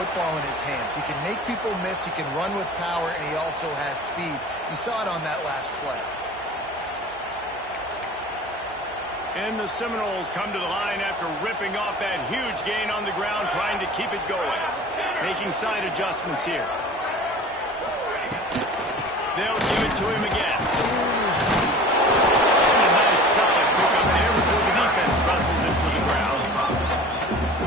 football in his hands. He can make people miss, he can run with power, and he also has speed. You saw it on that last play. And the Seminoles come to the line after ripping off that huge gain on the ground, trying to keep it going. Making side adjustments here. They'll give it to him again. And a nice solid pickup there before the defense wrestles it to the ground.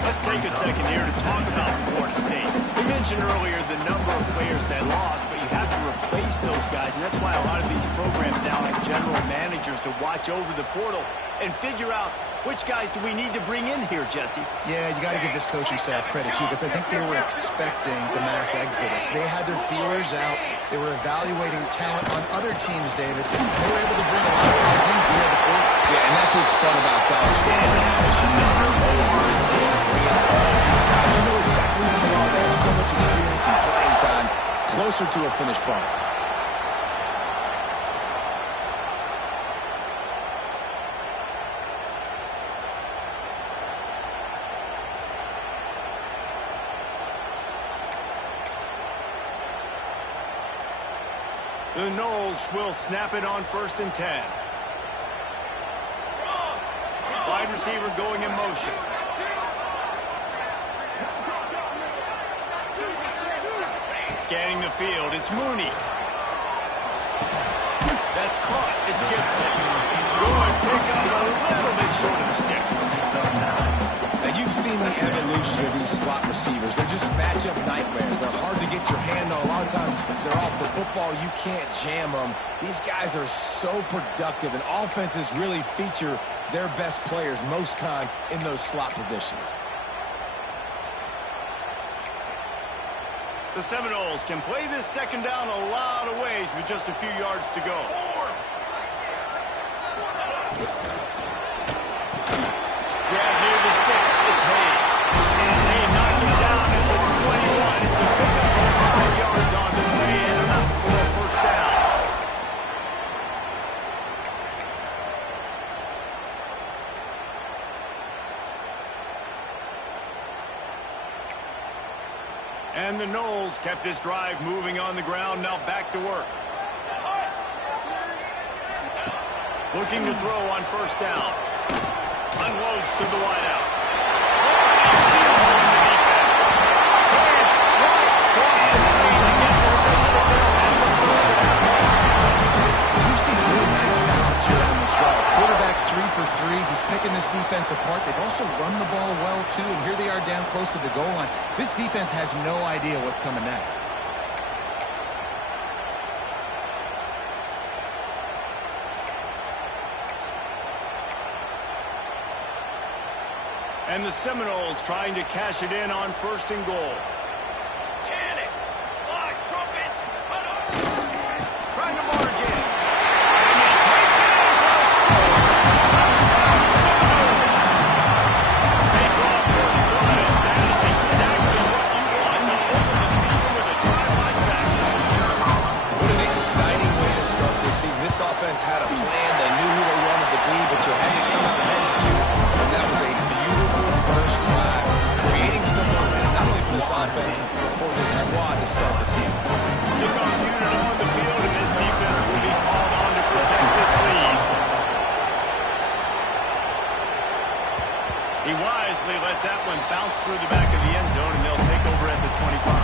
Let's take a second here to talk about Florida State. We mentioned earlier the number of players that lost, but you have to replace those guys, and that's why a lot of these programs now have general managers to watch over the portal and figure out which guys do we need to bring in here, Jesse. Yeah, you got to give this coaching staff credit, too, because I think they were expecting the mass exodus. They had their feelers out. They were evaluating talent on other teams, David. They were able to bring a lot of guys in via the portal. Yeah, and that's what's fun about college football now is you never know where they're bringing all these guys. You know exactly who they are. They have so much experience and playing time closer to a finished product. The Noles will snap it on 1st and 10. Wide receiver going in motion. Scanning the field, it's Mooney. That's caught, it's Gibson. Going pick up a little bit short of the sticks. Now, you've seen the evolution of these slot receivers. They're just matchup nightmares. They're hard to get your hand on. A lot of times, they're off the football. You can't jam them. These guys are so productive, and offenses really feature their best players most time in those slot positions. The Seminoles can play this second down a lot of ways with just a few yards to go. Grab near the sticks, it's Hayes. And they knock him down at the 21. It's a pickup of 5 yards on the play and enough for a first down. And the Noles kept this drive moving on the ground, now back to work. Looking to throw on 1st down. Unloads to the wideout. We've seen a really nice balance here on this drive. Quarterback's 3 for 3. He's picking this defense apart. They've also run the ball well, too, and here they are down close to the goal line. This defense has no idea what's coming next. And the Seminoles trying to cash it in on 1st and goal. Cannon, fly, trumpet, trying to march in. And he takes it in for a score. Touchdown, Seminoles. They draw first blood, and that is exactly what you want to open the season with a drive like that. What an exciting way to start this season. This offense had a plan. They knew who they wanted to be, but you had to come out and execute it. And that was a beautiful first drive, creating some momentum, not only for this offense, but for this squad to start the season. Kickoff unit on the field, and this defense will be called on to protect this lead. He wisely lets that one bounce through the back of the end zone, and they'll take over at the 25.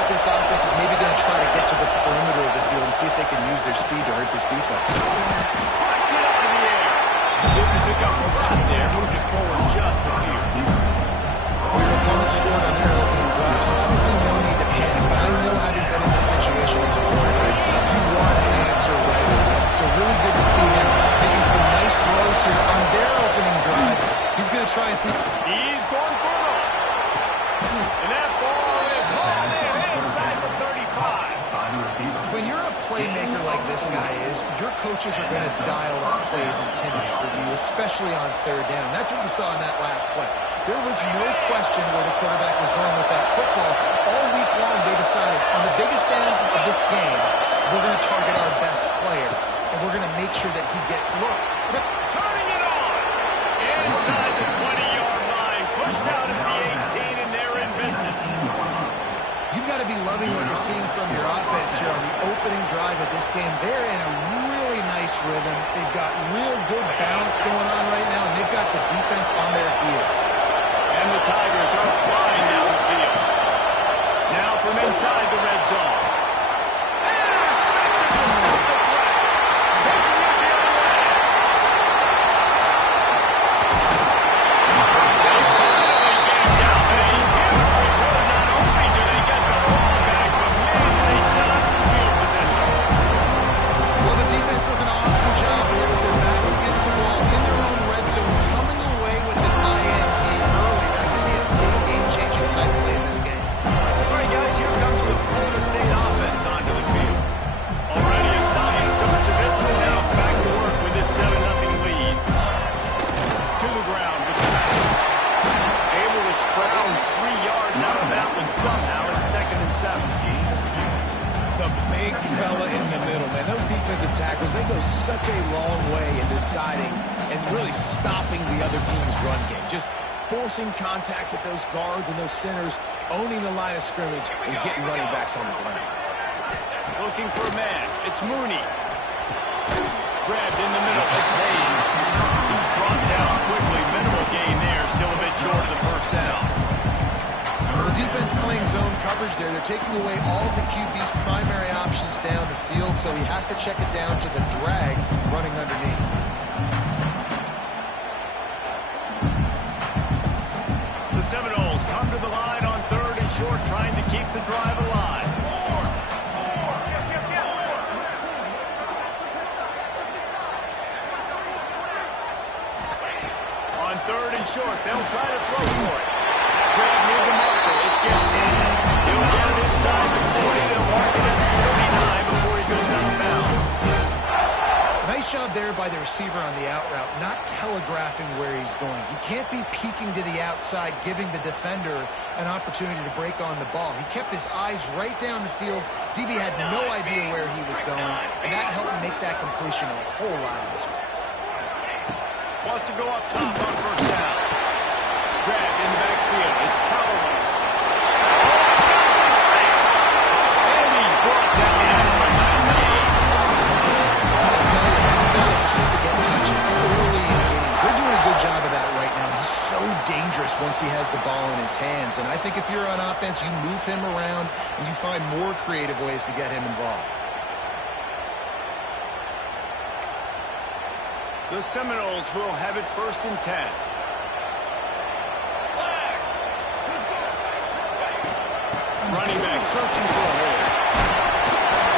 about this offense is maybe going to try to get to the perimeter of the field and see if they can use their speed to hurt this defense. Puts it out of the air. Didn't pick up a lot there. Moved it forward just a few. Your opponent scored on their opening drive, so obviously no need to panic. But I know having been in this situation as a quarterback, you want an answer right away. So really good to see him making some nice throws here on their opening drive. He's going to try and see. He's going for it all. And that ball is hauled in inside the 35. When you're a playmaker like this guy is, your coaches are going to dial up plays intended for you, especially on third down. That's what you saw in that last play. There was no question where the quarterback was going with that football. All week long, they decided on the biggest downs of this game, we're going to target our best player, and we're going to make sure that he gets looks. Turning it on. Inside the 20-yard line. Pushed out at the 18, and they're in business. You've got to be loving what you're seeing from your offense here on the opening drive of this game. They're in a really nice rhythm. They've got real good balance going on right now, and they've got the defense on their heels. And the Tigers are flying down the field. Now from inside the red zone. Intercepted to stop the threat. Taking it the other way. They finally get him down. And a huge return. Not only do they get the ball back, but man, do they set up some field position. Well, the defense does an awesome job here with their backs against the wall in their own red zone, coming away with an INT early. That could be a big game-changing type play in this game. All right, guys, here comes the Florida State offense onto the field. Already a solid start to this one. Now back to work with this 7-0 lead. To the ground with the back. Able to scrounge 3 yards out of that one somehow. It's 2nd and 7. The big fella in the middle, man. Those defensive tackles, they go such a long way in deciding and really stopping the other team's run game. Just forcing contact with those guards and those centers, owning the line of scrimmage, and getting running backs on the ground. Looking for a man. It's Mooney. Grabbed in the middle. It's Hayes. He's brought down quickly. Minimal gain there. Still a bit short of the first down. Well, the defense playing zone coverage there. They're taking away all of the QB's primary options down the field, so he has to check it down to the drag running underneath. The Seminoles come to the line on 3rd and short, trying to keep the drive alive. On 3rd and short, they'll try to throw for it. Grab near the marker. It's Gibson. He'll get it inside the 40. They'll mark it at the 39 before he goes out of bounds. Nice job there by the receiver on the out route, not telegraphing where he's going. He can't be peeking to the outside, giving the defender an opportunity to break on the ball. He kept his eyes right down the field. DB had no idea where he was going, and that helped make that completion a whole lot easier. Wants to go up top on first down. Grabbed in the backfield. It's Callaway. And he's brought down after a nice gain. I'll tell you, this guy has to get touches early in games. They're doing a good job of that right now. He's so dangerous once he has the ball in his hands. And I think if you're on offense, you move him around and you find more creative ways to get him involved. The Seminoles will have it 1st and 10. Running back searching for a hole.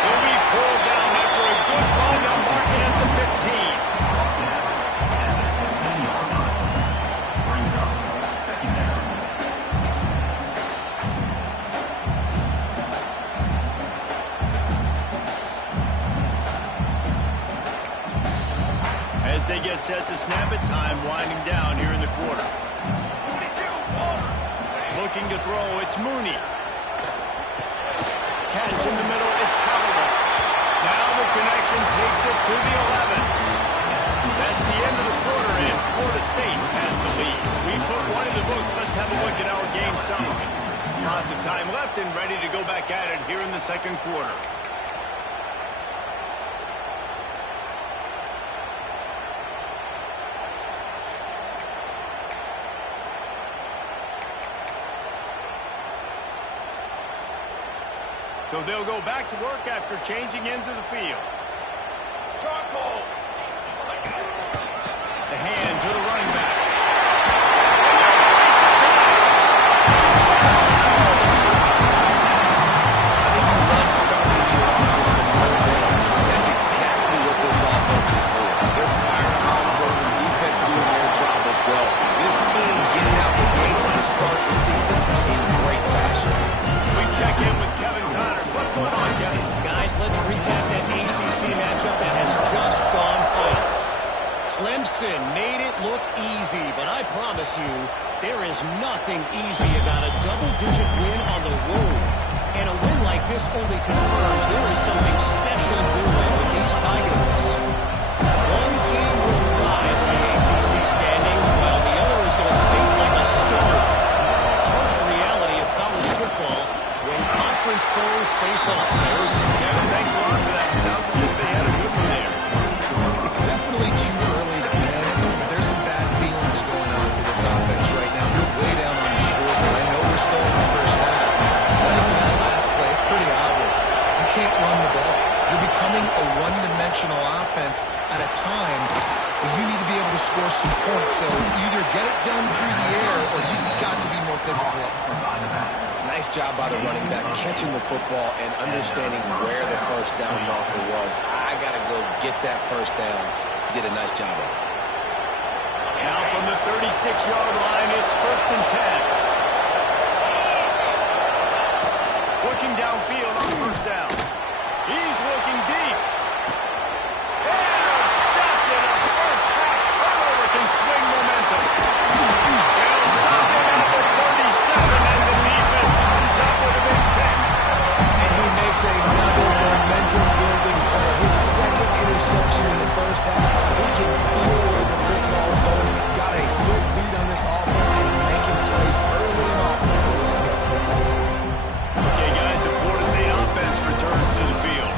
He'll be pulled down after a good run. They'll mark it at the 15. As they get set to snap it, time winding down here in the quarter. Looking to throw, it's Mooney. Catch in the middle, it's Callaway. Now the connection takes it to the 11. That's the end of the quarter, and Florida State has the lead. We put one in the books. Let's have a look at our game summary. Lots of time left and ready to go back at it here in the 2nd quarter. So they'll go back to work after changing into the field. The hand to the running back. I think you love starting you off with some momentum. That's exactly what this offense is doing. They're firing on all cylinders. Defense doing their job as well. This team getting out the gates to start the season in great fashion. We check in with Kevin Connors. What's going on, Kevin? Guys, let's recap that ACC matchup that has just gone final. Clemson made it look easy, but I promise you, there is nothing easy about a double-digit win on the road. And a win like this only confirms there is something special brewing with these Tigers. One team will rise in the ACC standings, while the other is going to sink like a stone. Harsh reality of college football when conference foes face off. Kevin, thanks a lot for that. It sounds like they had a good one there. It's definitely too early to panic, but there's some bad feelings going on for this offense right now. They're way down on the scoreboard. I know we're still in the first half, but after that last play, it's pretty obvious. You can't run the ball. You're becoming a one-dimensional offense at a time when you need to be able to score some points. So either get it done through the air or you've got to be more physical up front. Nice job by the running back, catching the football and understanding where the first down marker was. I got to go get that first down. Did a nice job of it. Now from the 36-yard line, it's 1st and 10. Looking downfield on 1st down. He's looking deep. Intercepted. A first-half turnover can swing momentum. They'll stop him at the 37, and the defense comes up with a big pick. And he makes another momentum-building play. His second interception in the first half. He can feel where the football's going. Got a good beat on this offense and making plays early and often for this club. Okay, guys, the Florida State offense returns to the field.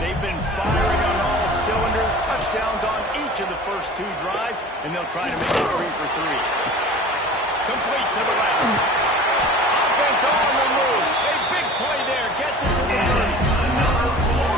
They've been firing on all cylinders, touchdowns on each of the first 2 drives, and they'll try to make it 3 for 3. Complete to the left. Offense on the move. A big play there. Gets it to the 30.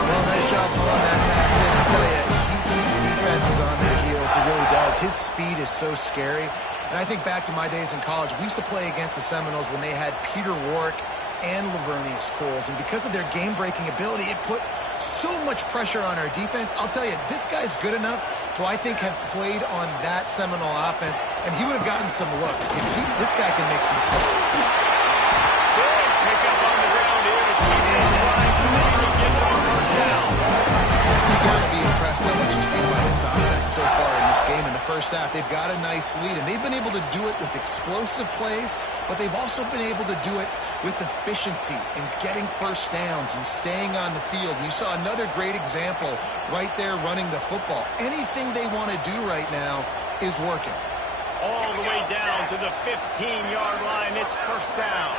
Well, nice job throwing that pass in. I tell you, he keeps defenses on their heels. He really does. His speed is so scary. And I think back to my days in college. We used to play against the Seminoles when they had Peter Warrick and Lavernius Coles. And because of their game-breaking ability, it put so much pressure on our defense. I'll tell you, this guy's good enough to, I think, have played on that Seminole offense, and he would have gotten some looks. This guy can make some plays. Big pickup on the ground here to keep this drive moving to get to the first down. You've got to be impressed by what you've seen by this offense so far in this game. In the first half, they've got a nice lead, and they've been able to do it with explosive plays, but they've also been able to do it with efficiency and getting first downs and staying on the field. And you saw another great example right there running the football. Anything they want to do right now is working. All the way down to the 15-yard line. It's 1st down.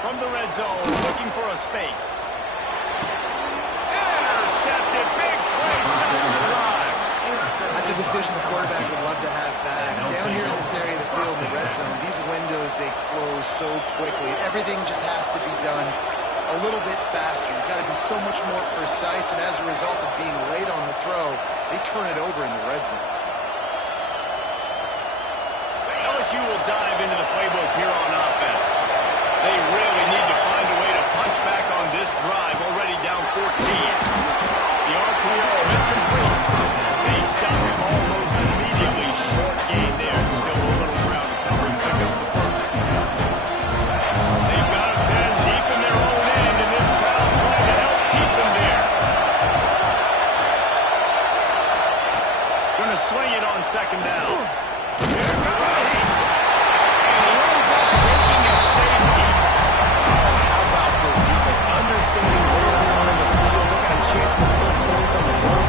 From the red zone, looking for a space. Intercepted. Big play. Stopping the drive. That's a decision the quarterback would love to have back. Down here in this area of the field, the red zone, these windows, they close so quickly. Everything just has to be done a little bit faster. You've got to be so much more precise, and as a result of being late on the throw, they turn it over in the red zone. LSU will dive into the playbook here on offense. They really need to find a way to punch back on this drive, already down 14. The RPO, it's complete. They stop him almost immediately. Short gain there. Still a little ground to cover and pick up the first. They've got him pinned deep in their own end, and this crowd trying to help keep them there. Going to swing it on 2nd down. Here goes the heat. And he ends up taking a safety. How about this defense understanding where they are in the field? They got a chance to put points on the board.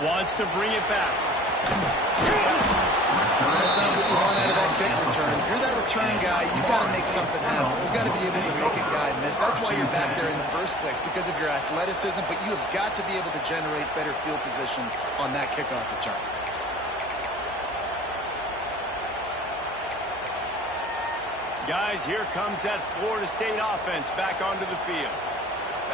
Wants to bring it back. That's not what you want out of that kick return. you're that return guy, you've got to make something happen. You've got to be able to make a guy miss. That's why you're back there in the first place, because of your athleticism, but you have got to be able to generate better field position on that kickoff return. Guys, here comes that Florida State offense back onto the field.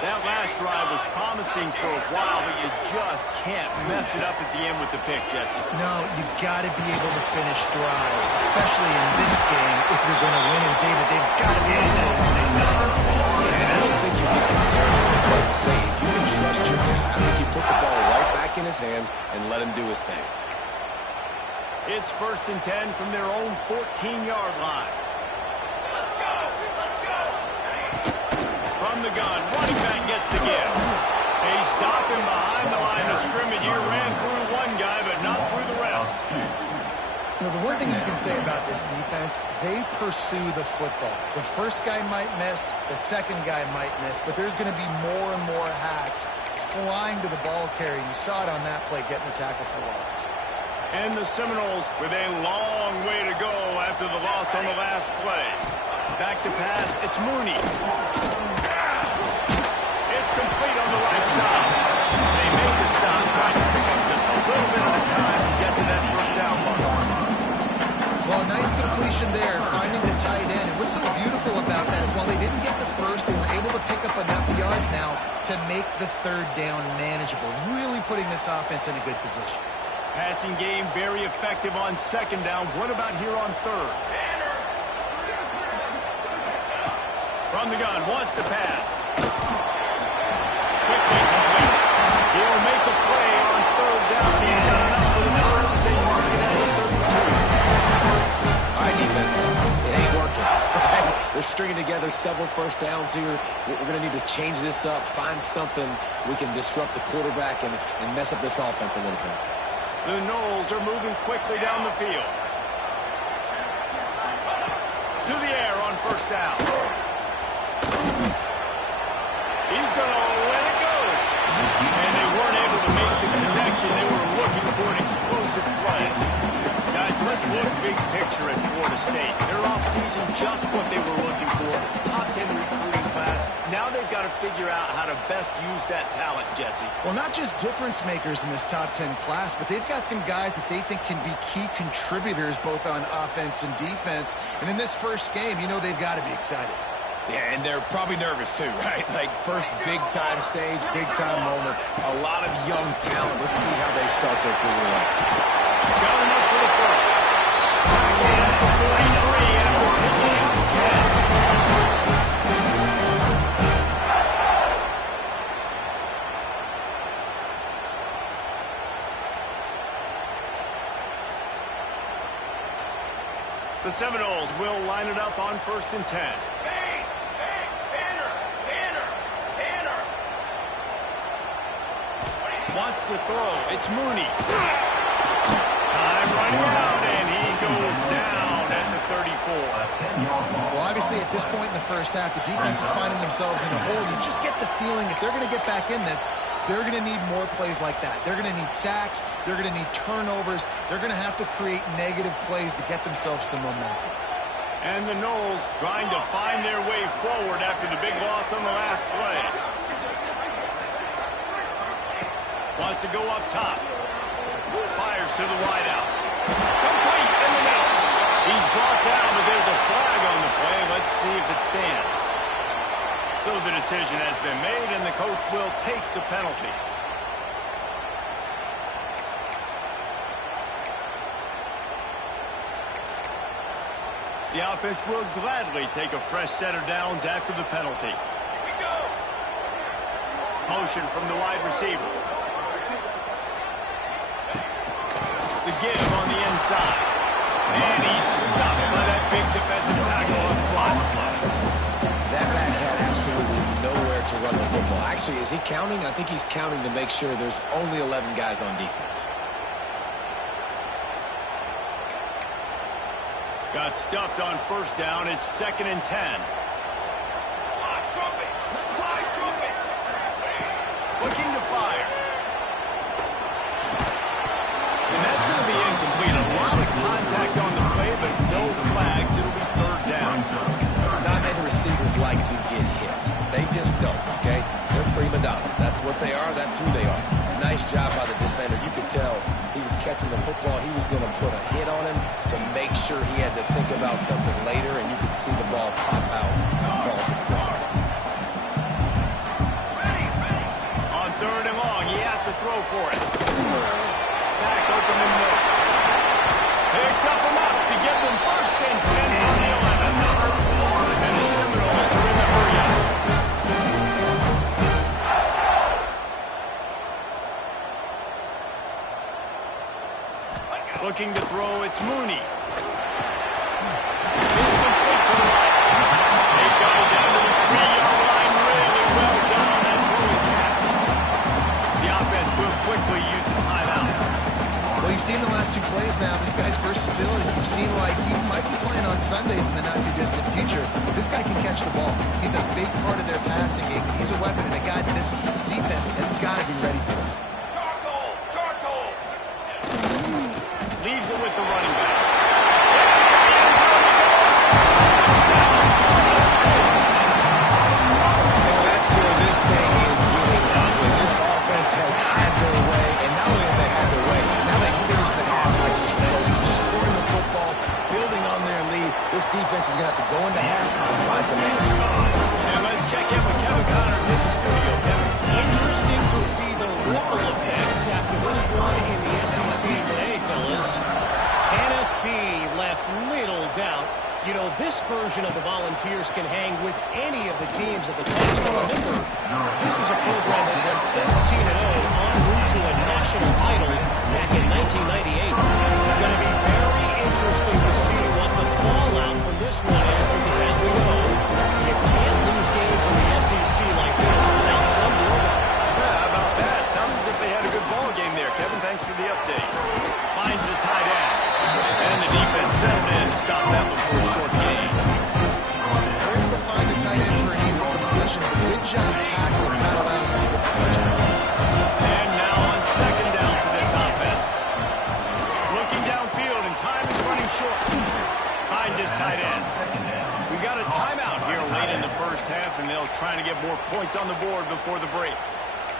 That last drive was promising for a while, but you just can't mess it up at the end with the pick, Jesse. No, you got to be able to finish drives, especially in this game if you're going to win. And David, they've got to be able to eliminate mistakes. And I don't think you get concerned with playing safe. You can trust your guy. I think you put the ball right back in his hands and let him do his thing. It's 1st and 10 from their own 14-yard line. From the gun, running back gets the give. They stop him behind the line of scrimmage here. Ran through one guy, but not through the rest. You know, the one thing you can say about this defense, they pursue the football. The first guy might miss, the second guy might miss, but there's going to be more and more hats flying to the ball carrier. You saw it on that play, getting the tackle for loss. And the Seminoles with a long way to go after the loss on the last play. Back to pass, it's Mooney. It's complete on the right side. They make the stop, trying to pick up just a little bit at a time to get to that first down mark. Well, nice completion there, finding the tight end. And what's so beautiful about that is while they didn't get the first, they were able to pick up enough yards now to make the third down manageable, really putting this offense in a good position. Passing game very effective on second down. What about here on third? From the gun, wants to pass. Quickly complete. He'll make a play on third down. He's got enough for the first as they mark it at the 32. All right, defense. It ain't working. Right? They're stringing together several first downs here. We're going to need to change this up, find something we can disrupt the quarterback and mess up this offense a little bit. The Noles are moving quickly down the field. To the air on first down. He's going to let it go. And they weren't able to make the connection. They were looking for an explosive play. Guys, let's look big picture at Florida State. Their offseason, just what they were looking for. Top 10 recruiting class. Now they've got to figure out how to best use that talent, Jesse. Well, not just difference makers in this top 10 class, but they've got some guys that they think can be key contributors both on offense and defense. And in this first game, you know they've got to be excited. Yeah, and they're probably nervous too, right? Like first big-time stage, big-time moment. A lot of young talent. Let's see how they start their career off. Got enough for the first. Tackling at the 43 and we're picking up 10. The Seminoles will line it up on 1st and 10. Wants to throw. It's Mooney. Time running out, and he goes down at the 34. Well, obviously, at this point in the first half, the defense is finding themselves in a hole. You just get the feeling if they're going to get back in this, they're going to need more plays like that. They're going to need sacks. They're going to need turnovers. They're going to have to create negative plays to get themselves some momentum. And the Noles trying to find their way forward after the big loss on the last play. Wants to go up top. Fires to the wideout. Complete in the middle. He's brought down, but there's a flag on the play. Let's see if it stands. So the decision has been made, and the coach will take the penalty. The offense will gladly take a fresh set of downs after the penalty. Here we go. Motion from the wide receiver. The give on the inside. And he's stopped by that big defensive tackle on the fly. That back had absolutely nowhere to run the football. Actually, is he counting? I think he's counting to make sure there's only 11 guys on defense. Got stuffed on first down. It's 2nd and 10. Looking to fire. And that's going to be incomplete. A lot of contact on the play, but no flags. It'll to get hit. They just don't, okay? They're prima donnas. That's what they are. That's who they are. Nice job by the defender. You could tell he was catching the football. He was going to put a hit on him to make sure he had to think about something later, and you could see the ball pop out and fall to the ground. On 3rd and long, he has to throw for it. Back open and no. Picks up enough to give them 1st and 10 on the 11. And the Seminoles are in the hurry up. Looking to throw, it's Mooney. It's complete to the right. They got it down to the 3-yard line. Really well done on that throwing catch. The offense will quickly use a timeout. Well, you've seen the last 2 plays now. This guy's versatility. You've seen like he might be playing on Sundays in the not-too-distant future. This guy can catch the ball. He's a big part of their passing game. He's a weapon and a guy that this defense has got to be ready for. Leaves it with the running back. And that's where this thing is getting ugly. This offense has had their way, and not only have they had their way, now they finished the half like they're supposed to, scoring the football, building on their lead. This defense is going to have to go into half and find some answers. And let's check in with Kevin Connors in the studio. Kevin. Interesting to see the ripple effects after this one in the SEC today, fellas. Tennessee left little doubt. You know, this version of the Volunteers can hang with any of the teams of the class. But remember, this is a program that went 13-0 en route to a national title back in 1998. Going to be very interesting to see what the fallout from this one is, because as we know, you can't lose games in the SEC like this without some blowback. Yeah, how about that? Sounds as if they had a good ball game there. Kevin, thanks for the update. Finds the tight end. And the defense settled in to stop that one for a short gain. They're able to find a tight end for an easy completion. Good job tackling Kyle Allen to get the first down. And now on 2nd down for this offense. Looking downfield, and time is running short. Finds his tight end. We got a timeout here late in the 1st half, and they'll try to get more points on the board before the break.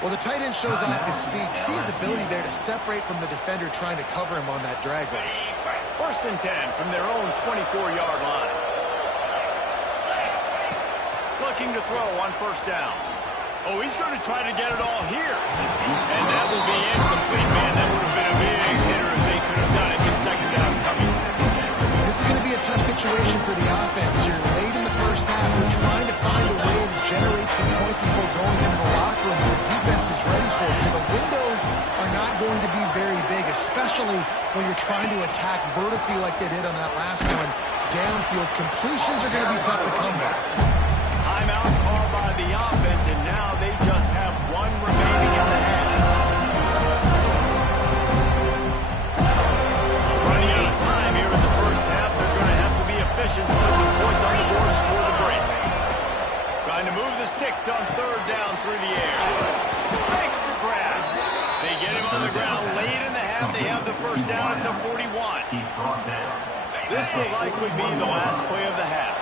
Well, the tight end shows off his speed. See his ability there to separate from the defender trying to cover him on that drag route. 1st and 10 from their own 24-yard line. Looking to throw on 1st down. Oh, he's going to try to get it all here. And that will be incomplete, man. That would have been a big hitter if they could have done it with 2nd down coming. This is going to be a tough situation for the offense here. Late in the 1st half, we're trying to find a way to generate some points before going into the locker room. The defense is ready for it. So the windows are not going to be very big, especially when you're trying to attack vertically like they did on that last one. Downfield completions are going to be tough to come by. Timeout called by the offense, and now they just have 1 remaining in the half. Running out of time here in the 1st half. They're going to have to be efficient to put some points on the board before the break. Trying to move the sticks on 3rd down through the air. Makes the grab. They get him on the ground late in the half. They have the 1st down at the 41. This will likely be the last play of the half.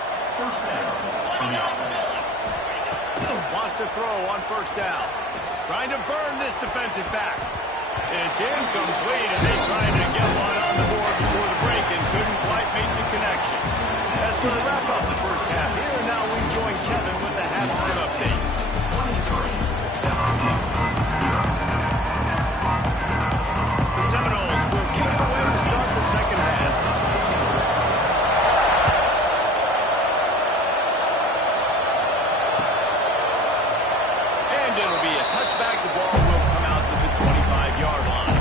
Wants to throw on 1st down. Trying to burn this defensive back. It's incomplete, and they tried to get one on the board before the break and couldn't quite make the connection. That's going to wrap up the 1st half. Here and now we join Kevin with the halftime update. The Seminoles will kick it away to start the 2nd half. And it'll be a touchback. The ball will come out to the 25-yard line.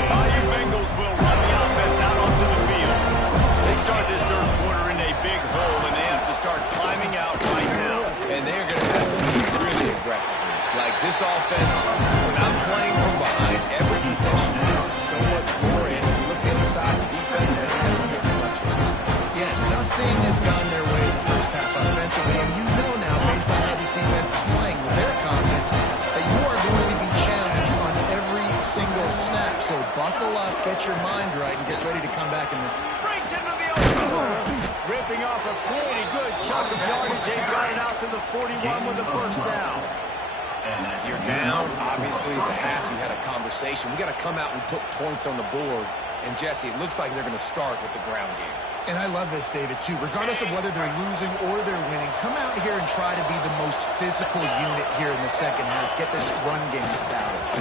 The Bayou Bengals will run the offense out onto the field. They start this 3rd quarter in a big hole, and they have to start climbing out right now. And they're going to have to be really aggressive. It's like this offense, when I'm playing from behind, every possession is so much more. And if you look inside the defense, they haven't given much resistance. Yeah, nothing has gone their way in the 1st half offensively, and you know now, based on how this defense is playing with their confidence, that you are going to be challenged on every single snap. So buckle up, get your mind right, and get ready to come back in this. Breaks into the Ripping off a pretty good chunk of yardage. They got it out to the 41 with the first down. You're down. Obviously, at the half, you had a conversation. We got to come out and put points on the board. And, Jesse, it looks like they're going to start with the ground game. And I love this, David, too. Regardless of whether they're losing or they're winning, come out here and try to be the most physical unit here in the second half. Get this run game established.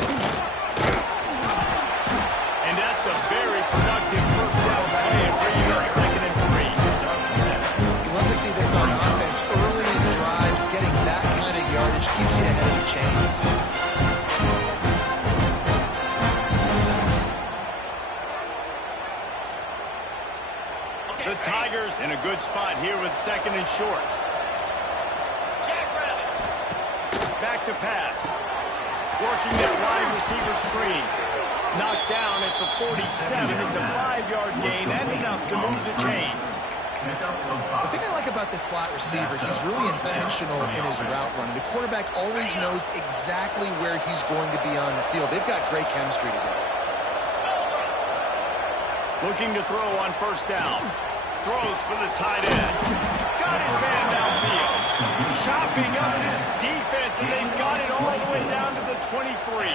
And that's a very productive first down play and bringing up 2nd and 3. You love to see this on offense. Early in drives, getting that kind of yardage keeps you ahead of the chains. The Tigers in a good spot here with 2nd and short. Back to pass. Working that wide receiver screen. Knocked down at the 47. It's a 5-yard gain and enough to move the chains. The thing I like about this slot receiver, he's really intentional in his route running. The quarterback always knows exactly where he's going to be on the field. They've got great chemistry together. Looking to throw on first down. Throws for the tight end. Got his man downfield. Chopping up this defense, and they've got it all the way down to the 23.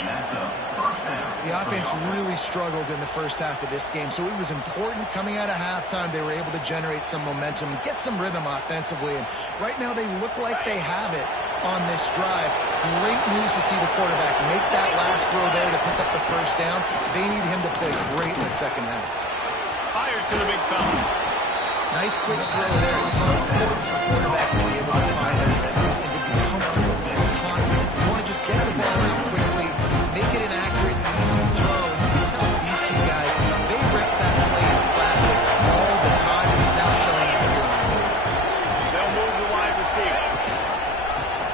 The offense really struggled in the first half of this game, so it was important coming out of halftime. They were able to generate some momentum, get some rhythm offensively, and right now they look like they have it on this drive. Great news to see the quarterback make that last throw there to pick up the first down. They need him to play great in the second half. Fires to the big fella. Nice quick throw there. It's so important for quarterbacks to be able to find their rhythm and to be comfortable and confident. You want to just get the ball out quickly, make it an accurate, easy throw. You can tell that these two guys, they rep that play in practice all the time, and it's now showing up here. They'll move the wide receiver.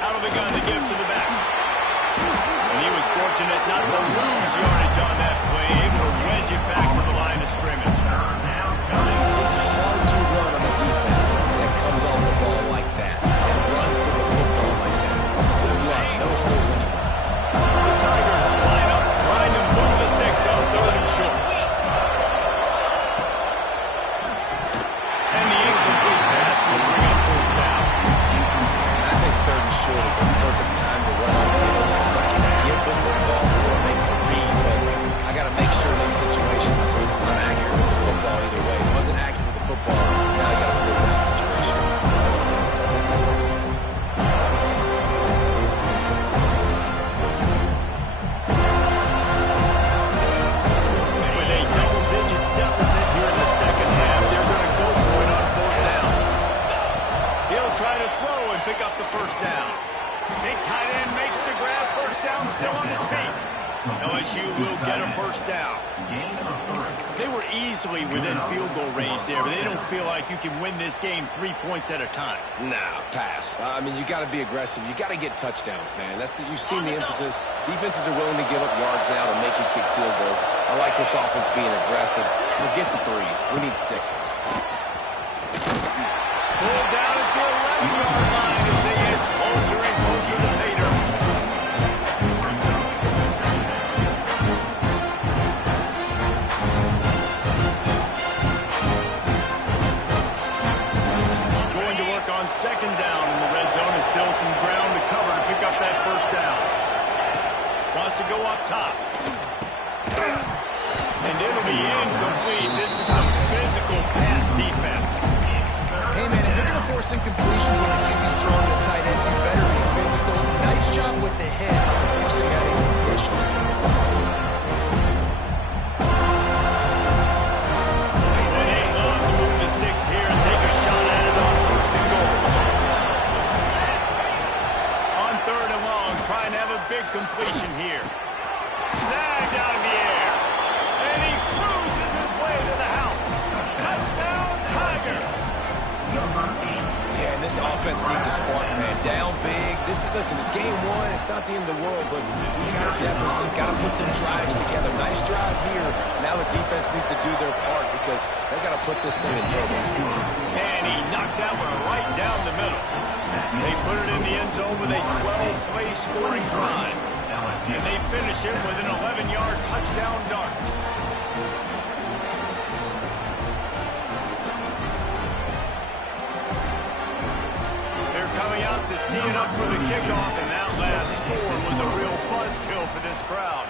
Out of the gun to give to the back. And he was fortunate not to lose yardage on that play, able to wedge it back to the line of scrimmage. It's hard to run on a defense that comes off the ball like that and runs to the football like that. Good luck. No holes anywhere. The Tigers line up, trying to move the sticks on 3rd and short. And the incomplete pass will bring up 4th down. I think 3rd and short is the perfect time to run on wheels because I can give the football or make a read, but I got to make sure in these situations I'm accurate with the football either way. It wasn't accurate with the football. Now I got a 4th down situation. With a double-digit deficit here in the second half, they're going to go for it on 4th down. He'll try to throw and pick up the first down. Big tight end makes the grab. First down, still on his feet. LSU will get a first down. They were easily within field goal range there, but they don't feel like you can win this game 3 points at a time. Nah, pass. I mean, you got to be aggressive. You got to get touchdowns, man. You've seen the emphasis. Defenses are willing to give up yards now to make you kick field goals. I like this offense being aggressive. Forget the 3s. We need 6s. Pulled down at the 11-yard line as they edge closer and closer to Pater. Going to work on 2nd down in the red zone. Is still some ground to cover to pick up that first down. Wants to go up top. And it'll be incomplete. This is some physical pass defense. Hey, man, if you're going to force incompletions when the QB's throwing the tight end, you better be physical. Nice job with the hit, forcing that incompletion. It ain't long to move the sticks here and take a shot at it on 1st and goal. On 3rd and long, trying to have a big completion here. Snagged out of the air. And he cruises his way to the house. Touchdown, Tigers. Yeah, and this offense needs a spark, man. Down big. Listen, it's game 1. It's not the end of the world, but we got a deficit. Got to put some drives together. Nice drive here. Now the defense needs to do their part because they got to put this thing in turbo. And he knocked that one right down the middle. They put it in the end zone with a 12-play scoring drive. And they finish it with an 11-yard touchdown dart. to tee it up for the kickoff, and that last score was a real buzzkill for this crowd.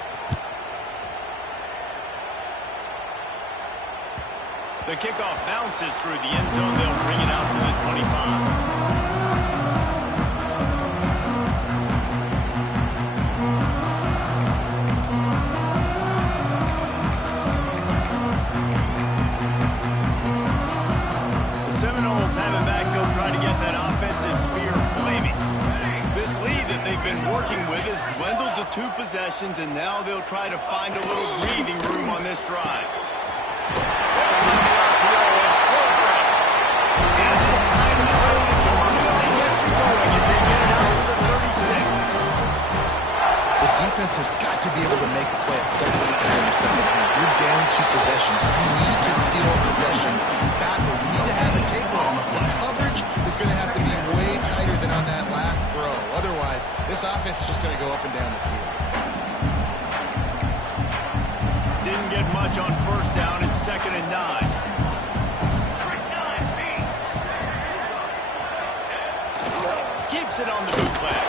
The kickoff bounces through the end zone. They'll bring it out to the 25. Have it back. They'll try to get that offensive spear flaming. This lead that they've been working with has dwindled to 2 possessions, and now they'll try to find a little breathing room on this drive. The defense has got to be able to make a play at some point in the second half. You're down 2 possessions. You need to steal a possession badly. You need to have a takeaway. The coverage is going to have to be way tighter than on that last throw. Otherwise, this offense is just going to go up and down the field. Didn't get much on first down. It's 2nd and 9. Keeps it on the bootleg.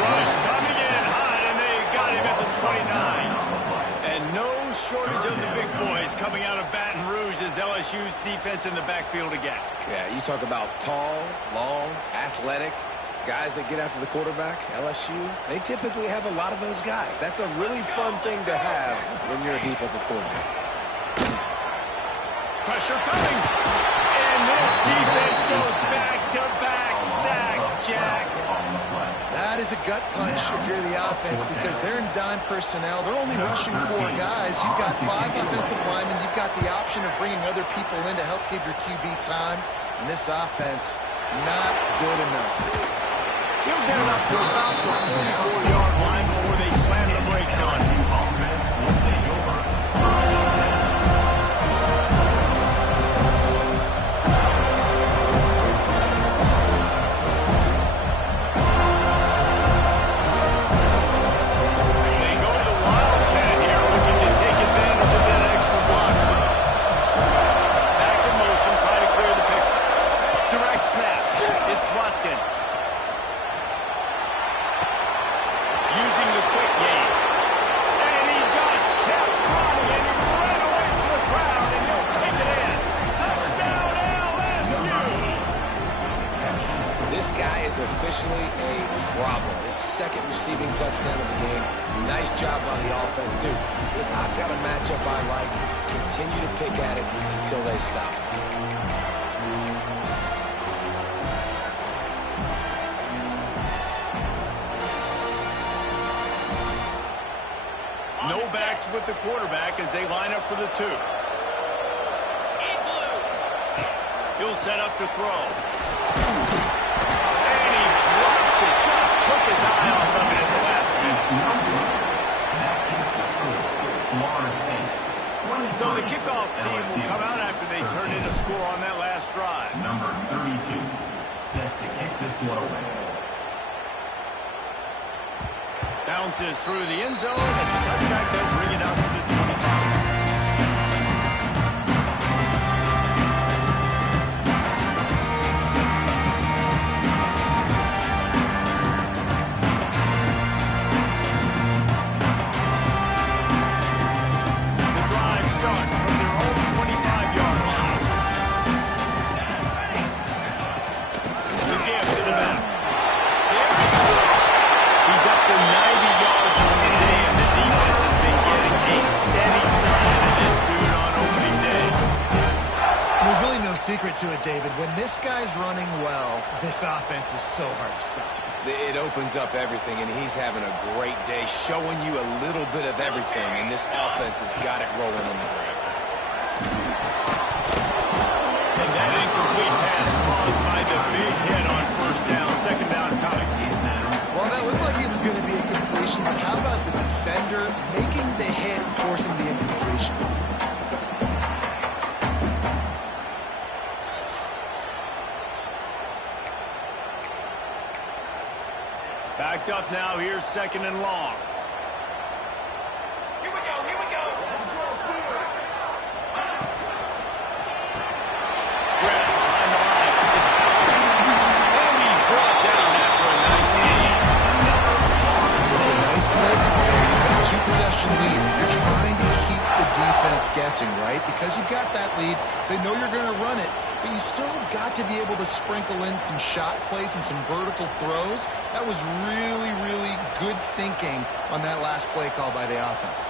Rush coming in hot, and they got him at the 29. And no shortage of the big boys coming out of Baton Rouge as LSU's defense in the backfield again. Yeah, you talk about tall, long, athletic, guys that get after the quarterback. LSU, they typically have a lot of those guys. That's a really fun thing to have when you're a defensive coordinator. Pressure coming. And this defense goes back-to-back sack, Jack. That is a gut punch if you're the offense because they're in dime personnel. They're only rushing 4 guys. You've got 5 offensive linemen. You've got the option of bringing other people in to help give your QB time. And this offense, not good enough. He'll get it up to about the 44-yard line before they slam the brakes on him. Officially a problem. His 2nd receiving touchdown of the game. Nice job by the offense, too. If I've got a matchup I like, continue to pick at it until they stop. No backs with the quarterback as they line up for the 2. He'll set up to throw. Just took his eye off of it at the last minute. So the kickoff team will come out after they turn in a score on that last drive. Number 32 set to kick this one away. Bounces through the end zone. It's a touchback. They'll bring it out to the 25. Secret to it, David. When this guy's running well, this offense is so hard to stop. It opens up everything, and he's having a great day, showing you a little bit of everything, and this offense has got it rolling on the ground. And that incomplete pass caused by the big hit on first down, 2nd down coming. Well, that looked like it was going to be a completion, but how about the defender making the hit, forcing the incompletion? Backed up now. Here's 2nd and long. Here we go. Grab behind the line. And he's brought down producing, right? Because you've got that lead, they know you're going to run it, but you still have got to be able to sprinkle in some shot plays and some vertical throws. That was really, really good thinking on that last play call by the offense.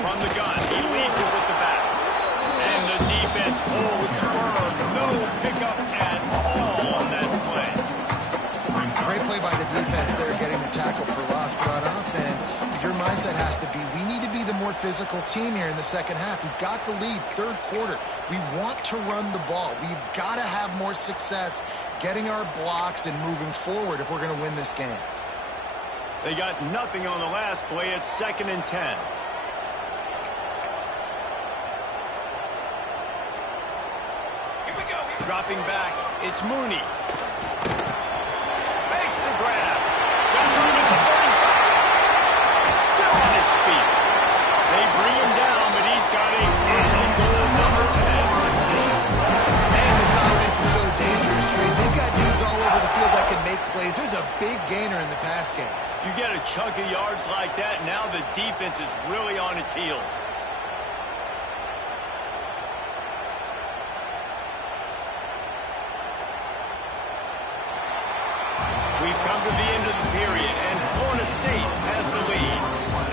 From the gun, he leaves it with the back. And the defense holds firm. No pickup at all on that play. Great play by the defense there, getting the tackle for loss. But on offense, your mindset has to be, we need to be the more physical team here in the second half. We've got the lead, third quarter. We want to run the ball. We've got to have more success getting our blocks and moving forward if we're going to win this game. They got nothing on the last play. It's 2nd and 10. Dropping back, it's Mooney. Makes the grab. Got room at the 35. Still on his feet. They bring him down, but he's got a first and goal, number 10. Man, this offense is so dangerous, Reese. They've got dudes all over the field that can make plays. There's a big gainer in the pass game. You get a chunk of yards like that, now the defense is really on its heels. We've come to the end of the period, and Florida State has the lead.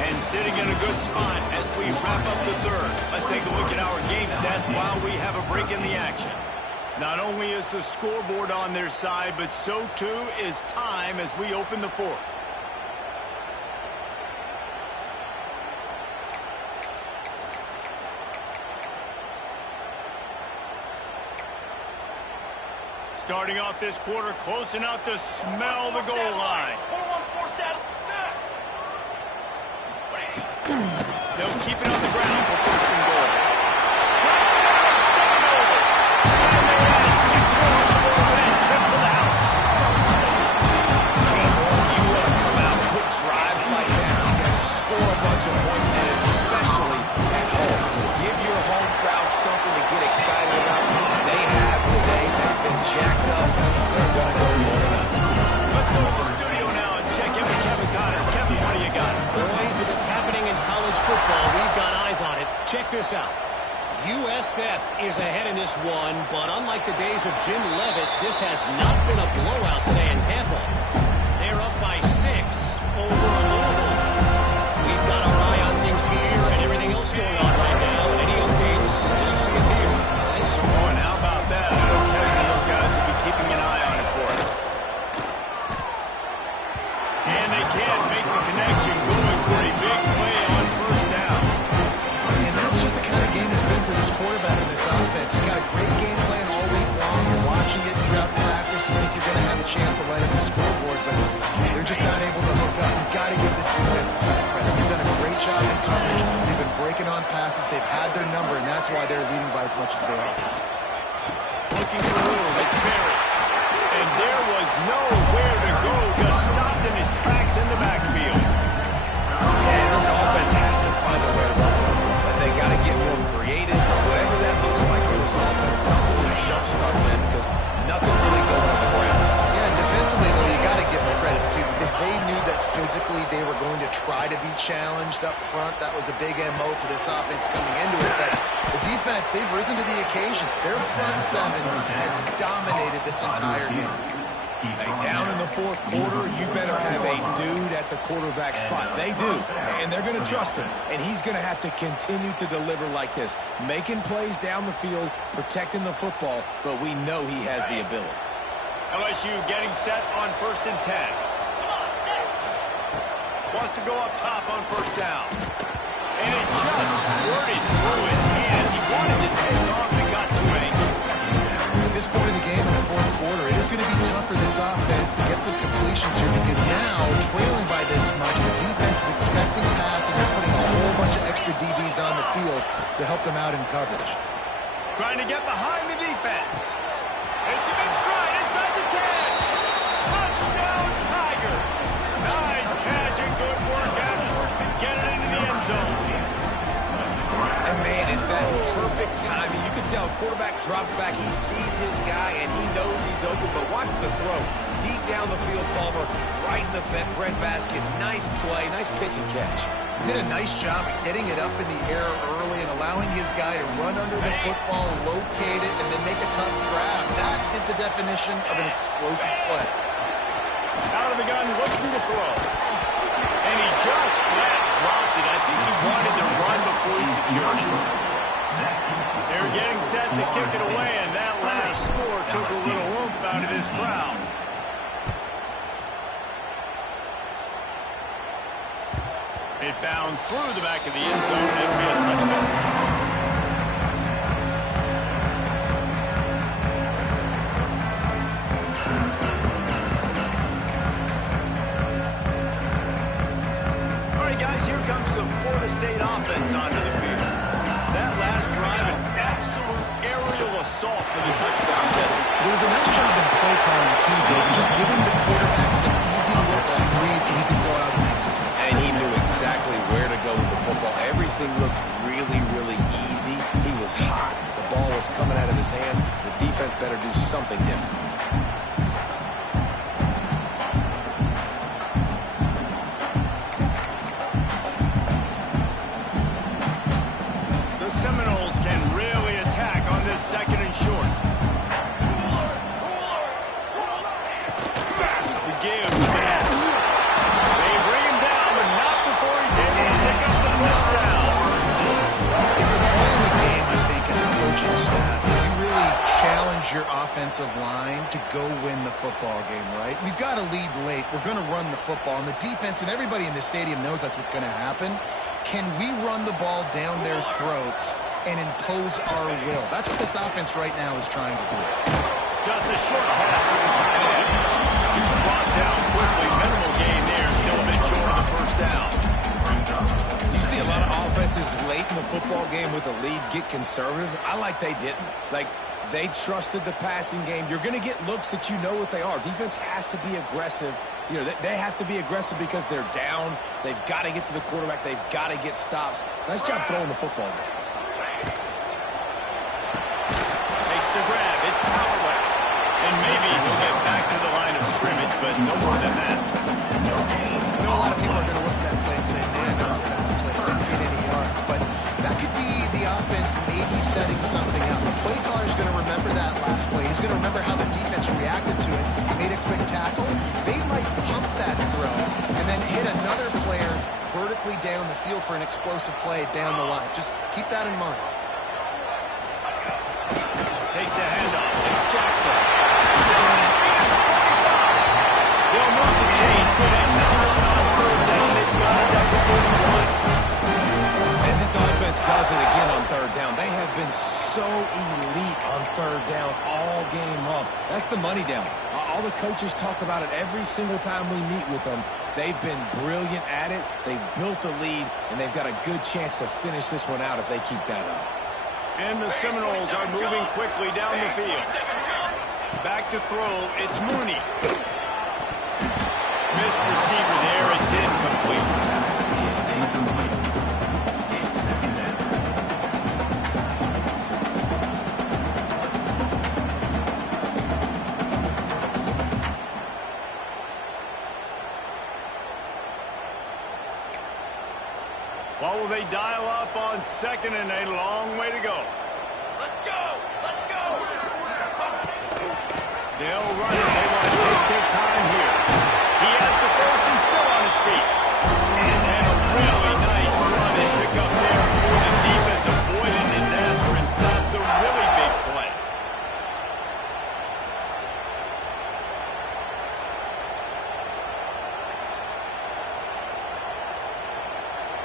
And sitting in a good spot as we wrap up the third. Let's take a look at our game stats while we have a break in the action. Not only is the scoreboard on their side, but so too is time as we open the fourth. Starting off this quarter, close enough to smell the goal line. 4-1-4 saddle. They'll keep it on the ground for first and goal. Touchdown, 7 over. And they add 6 more on the board and trip to the house. Game one, you want to come out, put drives like that together, score a bunch of points, and especially at home. Give your home crowd something to get excited about. They have today. They've been jacked up. They're going to go 1-0. Let's go to the studio now and check in with Kevin Connors. Kevin, what do you got? Boys, if it's happening in college football, we've got eyes on it. Check this out. USF is ahead in this one, but unlike the days of Jim Leavitt, this has not been a blowout today in Tampa. They're up by 6 over Louisville. We've got our eye on things here and everything else going on right now. Any updates, you'll see it here, guys. Oh, and how about that? I know Kevin and those guys will be keeping an eye on it for us. And they can't make the connection, going for a big play on first down. And that's just the kind of game it's been for this quarterback in this offense. You've got a great game plan all week long. You're watching it throughout practice. You think you're going to have a chance to light up the scoreboard, but they're just not able to hook up. You've got to give this defense a ton of credit. They've done a great job in coverage. They've been breaking on passes. They've had their number, and that's why they're leading by as much as they are. Looking for room, it's Barrett. And there was nowhere to go, just stopped in his tracks in the backfield. Yeah, this offense has to find a way to run the ball. But they got to get more creative. Whatever that looks like for this offense, something to jumpstart them because nothing really going on the ground. Yeah, defensively, though, you got to give them credit, too, because they knew that physically they were going to try to be challenged up front. That was a big MO for this offense coming into it. But the defense, they've risen to the occasion. Their front seven has dominated this entire game. Hey, down in the fourth quarter, you better have a dude at the quarterback spot. They do, and they're going to trust him. And he's going to have to continue to deliver like this, making plays down the field, protecting the football, but we know he has the ability. LSU getting set on 1st and 10. Wants to go up top on first down. And it just squirted through his hands. He wanted to take off and got too anxious. At this point in the game, in the fourth quarter, it is going to be tough for this offense to get some completions here because now, trailing by this much, the defense is expecting pass and they're putting a whole bunch of extra DBs on the field to help them out in coverage. Trying to get behind the defense. It's a big stride inside the 10. Touchdown, Tiger. Nice catch and good work afterwards to get it into the end zone. And, man, is that perfect timing. You can tell quarterback drops back. He sees his guy, and he knows he's open. But watch the throw. Deep down the field, Palmer, right in the breadbasket. Nice play, nice pitch and catch. Did a nice job of getting it up in the air early and allowing his guy to run under the football, locate it, and then make a tough grab. That is the definition of an explosive play. Out of the gun, looking to throw. And he just flat dropped it. I think he wanted to run before he secured it. They're getting set to kick it away, and that last score took a little oomph out of this crowd. It bounds through the back of the end zone, and it'll be a touchdown. The Florida State offense onto the field. That last drive, an absolute aerial assault for the touchdown, Jesse. It was a nice job in play calling, too, David. Just giving the quarterback some easy looks and reads so he could go out and execute. And he knew exactly where to go with the football. Everything looked really, really easy. He was hot. The ball was coming out of his hands. The defense better do something different. Seminoles can really attack on this second and short. The give. They bring him down, but not before he's able to pick up the first down. It's a point in the game, I think, as a coaching staff. You really challenge your offensive line to go win the football game, right? We've got to lead late. We're going to run the football. And the defense and everybody in the stadium knows that's what's going to happen. Can we run the ball down their throats and impose our will? That's what this offense right now is trying to do. Just a short pass to the tight end. He's brought down quickly. Minimal gain there. Still a bit short of the first down. You see a lot of offenses late in the football game with a lead get conservative. I like they didn't. Like, they trusted the passing game. You're going to get looks that you know what they are. Defense has to be aggressive. You know, they have to be aggressive because they're down. They've got to get to the quarterback. They've got to get stops. Nice job throwing the football there. Makes the grab. It's Callaway. And maybe he'll get back to the line of scrimmage, but no more than that. I know a lot of people are going to look at that play and say, man, that was a bad play. Didn't get any yards. But that could be the offense maybe setting something up. The play caller's going to remember that last play. He's going to remember how the defense reacted to it. Made a quick tackle. They might pump that throw and then hit another player vertically down the field for an explosive play down the line. Just keep that in mind. Takes a handoff. It's Jackson. They'll move the chains. Good execution on third down. They've got it up to 41. And this offense does it again on third down. They have been so elite on third down all game long. That's the money down. All the coaches talk about it every single time we meet with them. They've been brilliant at it. They've built the lead, and they've got a good chance to finish this one out if they keep that up. And the Seminoles are moving quickly down the field. Back to throw. It's Mooney. Missed receiver there. It's incomplete. What will they dial up on second and a long way to go? Let's go! Let's go! They'll run it. They want to take their time here. He has the first and still on his feet. And a really nice run and pick up there before the defense avoided disaster and stopped the really big play.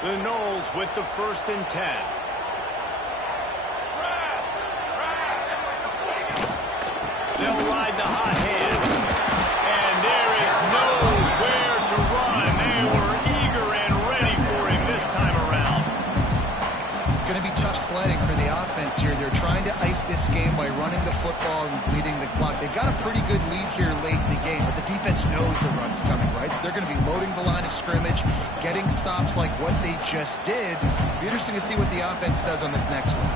The Noles with the 1st and 10. They'll ride the hot hand. And there is nowhere to run. They were eager and ready for him this time around. It's going to be tough sledding for the offense here. They're trying to ice this game by running the football and bleeding the clock. They've got a pretty good lead here late in the game, but the defense knows the run's coming, right? So they're going to be loading the line of scrimmage, getting stops like what they just did. It'll be interesting to see what the offense does on this next one.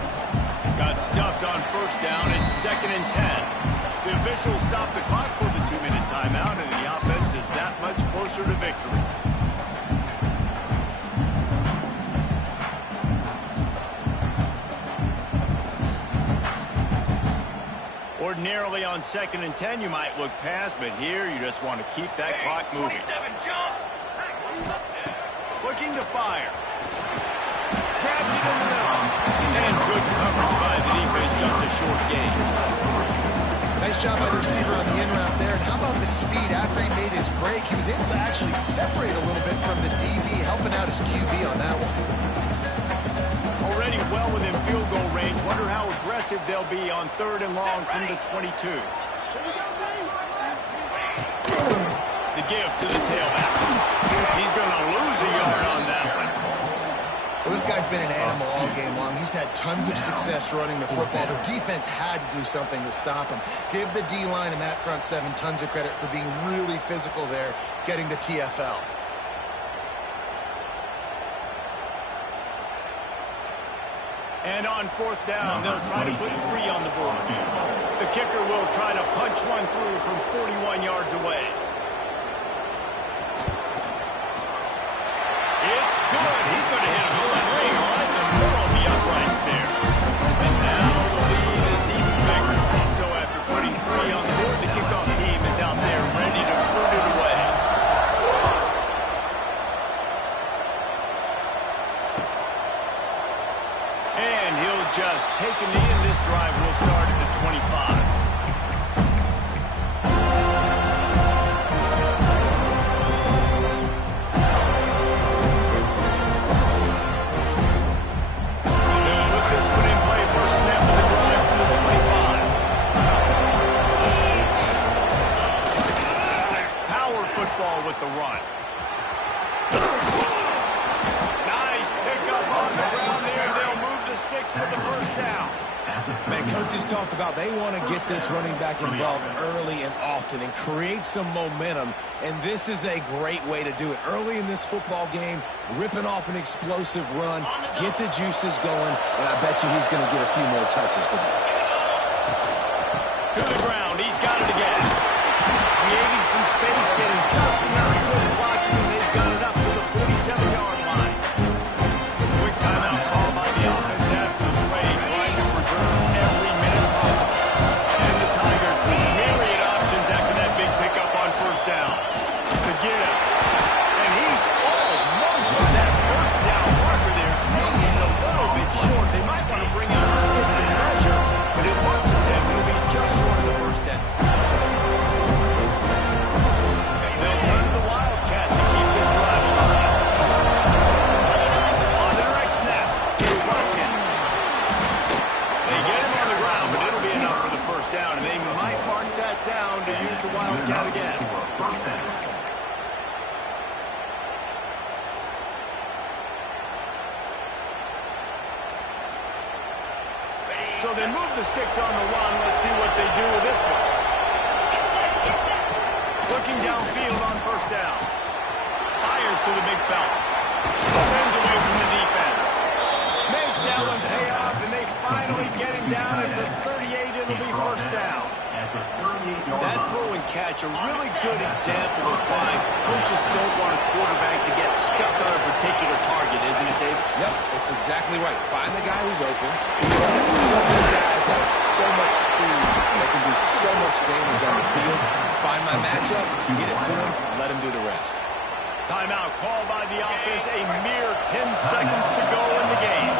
Got stuffed on first down. It's 2nd and 10. The officials stop the clock for the 2-minute timeout, and the offense is that much closer to victory. Ordinarily on 2nd and 10, you might look past, but here you just want to keep that clock moving. Looking to fire. Grabs it in the middle. And good coverage by the defense, just a short gain. Nice job by the receiver on the in route there. And how about the speed after he made his break? He was able to actually separate a little bit from the DB, helping out his QB on that one. Already well within field goal range. Wonder how aggressive they'll be on 3rd and long from the 22. The give to the tailback. He's going to lose a yard on that one. Well, this guy's been an animal all game long. He's had tons of success running the football. The defense had to do something to stop him. Give the D-line and that front 7 tons of credit for being really physical there, getting the TFL. And on 4th down, they'll try to put 3 on the board. The kicker will try to punch one through from 41 yards away. It's good. He's going to hit a string right in the middle of the uprights there. And now the lead is even bigger. So after putting 3 on the board, the kickoff team is out there ready to put it away. And he'll just take a knee, and this drive will start at the 25. With this one in play, first snap of the drive from the 25. Power football with the run. Nice pickup on the ground there. They'll move the sticks with the first down. Man, coaches talked about they want to get this running back involved early and often and create some momentum, and this is a great way to do it. Early in this football game, ripping off an explosive run, get the juices going, and I bet you he's going to get a few more touches today. To the ground, he's got it again. Creating some space, getting just enough good blocking, and they've got it up to the 47-yard line. Quick timeout call by the offense after the play, trying to preserve every minute possible. And the Tigers with myriad options after that big pickup on 1st down. To give. And he's almost on that 1st down marker there, saying he's a little bit short. They might want to bring out the sticks and measure, but it looks as if it'll be just short of the 1st down. They'll turn to the Wildcat to keep this drive alive. On their right snap, it's Watkins. They get him on the ground, but it'll be enough for the 1st down, and they might mark that down to use the Wildcat again. So they move the sticks on the run. Let's see what they do with this one. Looking downfield on 1st down. Fires to the big fella. Spins away from the defense. Makes that one pay off, and they finally get him down at the 38. It'll be 1st down. That throw and catch, a really good example of why coaches don't want a quarterback to get stuck on a particular target, isn't it, Dave? Yep, that's exactly right. Find the guy who's open. Because there's so many guys that have so much speed that can do so much damage on the field. Find my matchup, get it to him, let him do the rest. Timeout called by the offense. A mere 10 seconds to go in the game.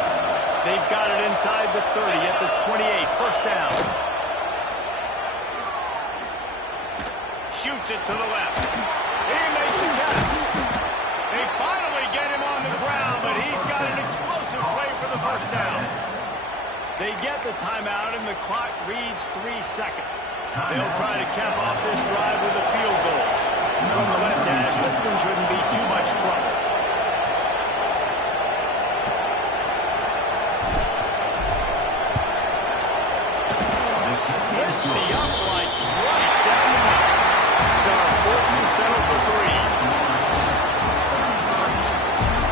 They've got it inside the 30 at the 28. 1st down. Shoots it to the left. He makes a catch. They finally get him on the ground, but he's got an explosive play for the 1st down. They get the timeout, and the clock reads 3 seconds. They'll try to cap off this drive with a field goal. From the left hash, this one shouldn't be too much trouble.